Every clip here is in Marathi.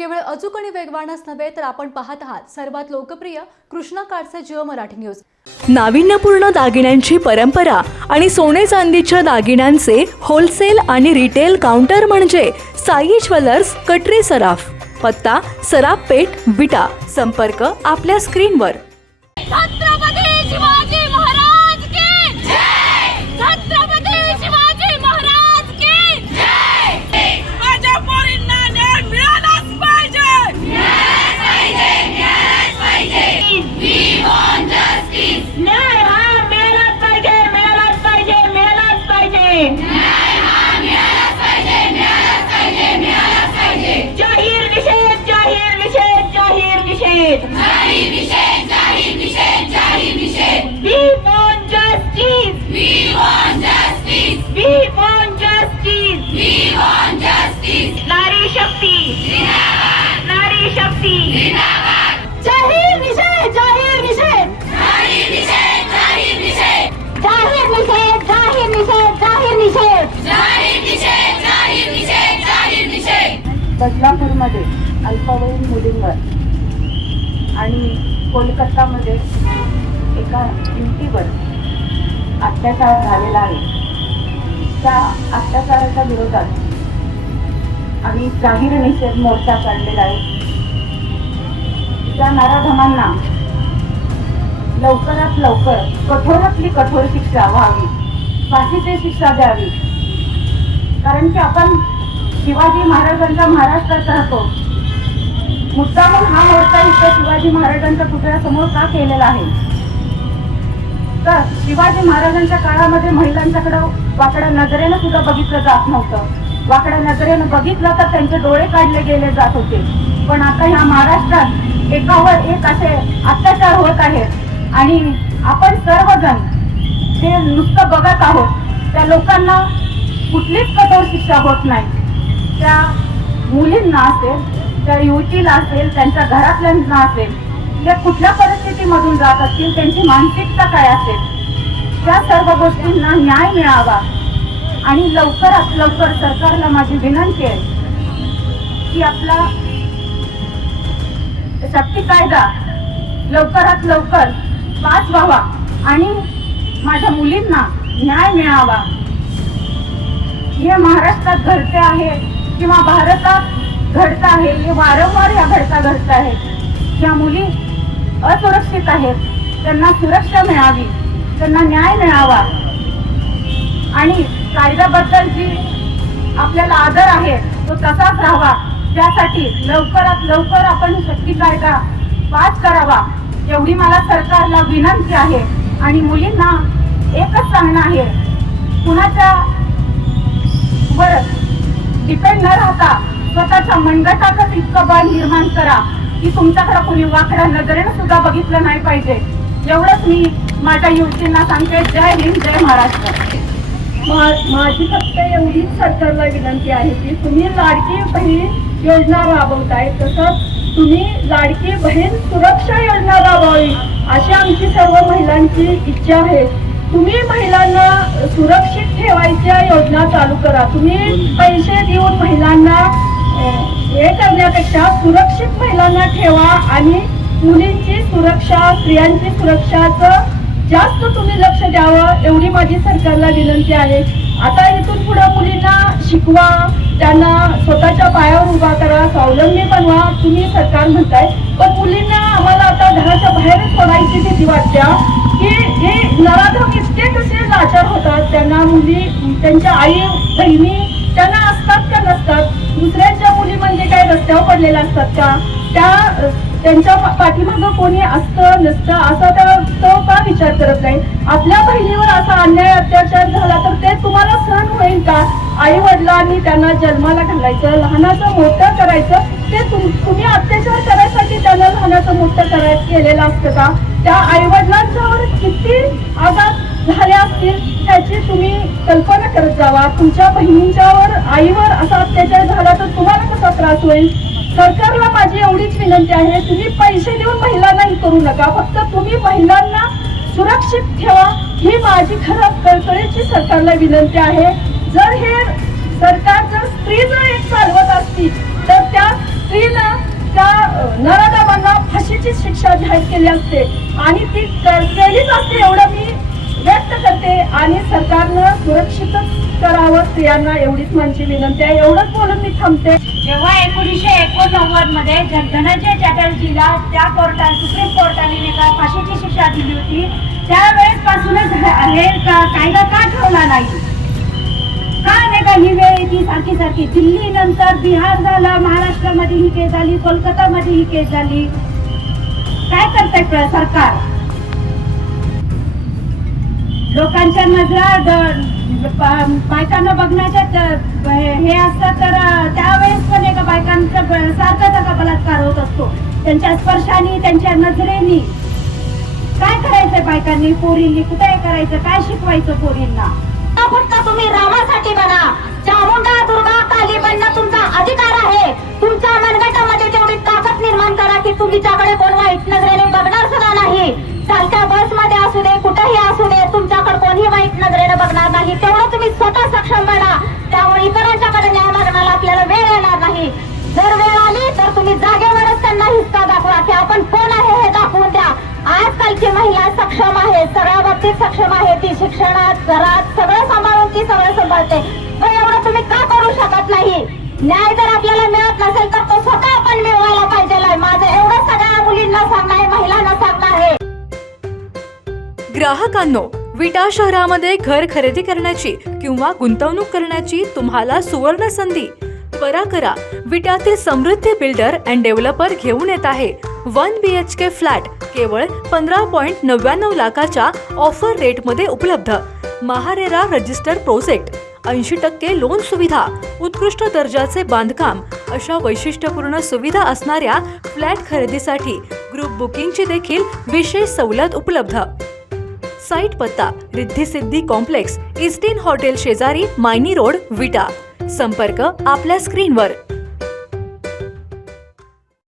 केवळ अचूक आणि वेगवानच नव्हे तर आपण पाहत आहात सर्वात लोकप्रिय कृष्णा काडचे जिओ मराठी न्यूज. नाविन्यपूर्ण दागिन्यांची परंपरा आणि सोने चांदीच्या दागिन्यांचे होलसेल आणि रिटेल काउंटर म्हणजे साई ज्वेलर्स कटरे सराफ पत्ता सराफ पेठ विटा संपर्क आपल्या स्क्रीनवर बदलापूरमध्ये अल्पवयीन मुलींवर आणि कोलकातामध्ये एका युवतीवर अत्याचार झालेला आहे. त्या अत्याचाराच्या विरोधात आम्ही जाहीर निषेध मोर्चा काढलेला आहे. त्या नाराधमांना लवकरात लवकर कठोरातली कठोर शिक्षा व्हावी फाशीची शिक्षा द्यावी. कारण की आपण शिवाजी महाराजांच्या महाराष्ट्रात राहतो मुद्दामून हा मोर्चा इथे शिवाजी महाराजांच्या पुतळ्यासमोर का केलेला आहे? तर शिवाजी महाराजांच्या काळामध्ये महिलांच्याकडं वाकड्या नजरेनं सुद्धा बघितलं जात नव्हतं. वाकड्या नजरेनं बघितलं तर त्यांचे डोळे काढले गेले जात होते. पण आता ह्या महाराष्ट्रात एकावर एक असे अत्याचार होत आहेत. आणि आपण सर्वजण ते नुसतं बघत आहोत त्या लोकांना कुठलीच कठोर शिक्षा होत नाही. त्या मुलींना असेल त्या युवतीला असेल त्यांच्या घरातल्यांना असेल ते कुठल्या परिस्थितीमधून जात असतील त्यांची मानसिकता काय असेल त्या सर्व गोष्टींना न्याय मिळावा. आणि लवकरात लवकर सरकारला माझी विनंती आहे की आपला सक्ती कायदा लवकरात लवकर पास व्हावा आणि माझ्या मुलींना न्याय मिळावा. हे महाराष्ट्रात घडते आहे. किंवा भारतात घडत आहे हे वारंवार या घडता घडत आहेत ज्या मुली असुरक्षित आहेत त्यांना सुरक्षा मिळावी त्यांना न्याय मिळावा. आणि कायद्याबद्दल जी आपल्याला आदर आहे तो तसाच राहावा. त्यासाठी लवकरात लवकर आपण शक्ती कायदा पास करावा एवढी मला सरकारला विनंती आहे. आणि मुलींना एकच सांगणं आहे कुणाच्या वर डिपेंड न राहता स्वतःच्या मनगटातच इतकं बळ निर्माण करा की तुमच्याकडे कोणी वाकड्या नजरेनं सुद्धा बघितलं नाही पाहिजे. एवढंच मी माझ्या युवतींना सांगते. जय हिंद जय महाराष्ट्र. माझी फक्त एवढीच सरकारला विनंती आहे की तुम्ही लाडकी बहीण योजना राबवताय तसंच तुम्ही लाडकी बहीण सुरक्षा योजना राबवावी अशी आमची सर्व महिलांची इच्छा आहे. तुम्ही महिलांना सुरक्षित ठेवायच्या योजना चालू करा. तुम्ही पैसे देऊन महिलांना हे करण्यापेक्षा सुरक्षित महिलांना ठेवा आणि मुलींची सुरक्षा स्त्रियांची सुरक्षाचं जास्त तुम्ही लक्ष द्यावं एवढी माझी सरकारला विनंती आहे. आता इथून पुढे मुलींना शिकवा त्यांना स्वतःच्या पायावर उभा करा स्वावलंबी बनवा. तुम्ही सरकार म्हणताय पण मुलींना आम्हाला आता घराच्या बाहेरच सोडायची भीती वाटत्या की हे नराधम इतके कसे लाचार होतात? त्यांना मुली त्यांच्या आई बहिणी त्यांना असतात का नसतात? दुसऱ्यांच्या मुली म्हणजे काय? रस्त्यावर पडलेल्या असतात का? त्या त्यांच्या पाठीमागं कोणी असतं नसतं? असा त्या तो का विचार करत नाही? आपल्या बहिणीवर असा अन्याय अत्याचार झाला तर ते तुम्हाला सहन आई वडिलांनी त्यांना जन्माला घालायचं लहानाचं मोठं करायचं. ते तुम्ही अत्याचार करायसाठी त्यांना लहानाचं मोठं कराय केलेलं असतं का? त्या आईवडिलांच्यावर किती आघात झाले असतील त्याची तुम्ही कल्पना करत जावा. तुमच्या बहिणींच्यावर आईवर असा अत्याचार झाला तर तुम्हाला कसा त्रास होईल? सरकारला माझी एवढीच विनंती आहे तुम्ही पैसे देऊन महिलांनाही करू नका. फक्त तुम्ही महिलांना सुरक्षित ठेवा. ही माझी खरं कळकळीची सरकारला विनंती आहे. जर हे सरकार जर स्त्री जर एक चालवत असती तर त्या स्त्रीनं त्या अं, नराधमांना फाशीची शिक्षा जाहीर केली असते. आणि ती केलीच असते एवढं मी व्यक्त करते. आणि सरकारनं सुरक्षितच करावं स्त्रियांना एवढीच माझी विनंती आहे. एवढंच बोलून मी थांबते. जेव्हा एकोणीसशे एकोणनव्वदमध्ये धनंजय चॅटर्जीला त्या कोर्टात सुप्रीम कोर्टाने नाही फाशीची शिक्षा दिली होती त्यावेळेस पासूनच हे का- कायदा का ठेवला नाही? का ही वेळ येते सारखी सारखी दिल्ली नंतर बिहार झाला महाराष्ट्रामध्ये ही केस झाली कोलकातामध्ये ही केस झाली. काय करताय सरकार? लोकांच्या नजरा बायकांना बघण्याच्या हे असतं तर त्यावेळेस पण एका बायकांचा ब- सारखाच असा बलात्कार होत असतो. त्यांच्या स्पर्शाने त्यांच्या नजरेनी. काय करायचंय बायकांनी पोरींनी? कुठे करायचं? काय शिकवायचं पोरींना? फक्त तुम्ही रामासाठी बना चामुंडा दुर्गा काली बनणं तुमचा अधिकार आहे तुमच्या मनगटामध्ये तेवढी ताकद निर्माण करा की तुमच्याकडे कोण वाईट नजरेने बघणार सुद्धा नाही. चालत्या बसमध्ये असू दे कुठेही असू दे तुमच्याकडे कोणीही वाईट नजरेने बघणार नाही. तेवढं तुम्ही स्वतः सक्षम बना. त्यामुळे इतरांच्याकडे न्याय मागण्याला आपल्याला वेळ येणार नाही. जर वेळ आली तर तुम्ही जागेवरच त्यांना हिस्सा दाखवा की आपण कोण आहे हे दाखवून द्या. आजकालची महिला सक्षम आहे सगळ्या बाबतीत सक्षम आहे ती शिक्षणात घरात सगळं सांभाळून ती सगळं सांभाळते. पण एवढं तुम्ही का करू शकत नाही? न्याय जर आपल्याला मिळत नसेल तर तो स्वतः आपण मिळवायला पाहिजे माझं एवढं सगळ्या मुलींना सांगणं आहे महिलांना सांगणं आहे. ग्राहकांनो विटा शहरामध्ये घर खरेदी करण्याची किंवा गुंतवणूक करण्याची तुम्हाला सुवर्ण संधी. त्वरा करा विटातील समृद्धी बिल्डर अँड डेव्हलपर घेऊन येत आहे. One B H K flat केवळ पंधरा पॉईंट नव्याण्णव लाखाच्या ऑफर रेटमध्ये उपलब्ध. महारेरा रजिस्टर प्रोजेक्ट ऐंशी टक्के लोन सुविधा उत्कृष्ट दर्जाचे बांधकाम अशा वैशिष्ट्यपूर्ण सुविधा असणाऱ्या फ्लॅट खरेदीसाठी ग्रुप बुकिंगची देखील विशेष सवलत उपलब्ध. साईट पत्ता रिद्धी सिद्धी कॉम्प्लेक्स इस्टिन हॉटेल शेजारी मायनी रोड विटा. संपर्क आपल्या स्क्रीनवर.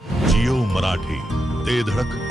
जिओ मराठी ते धडक.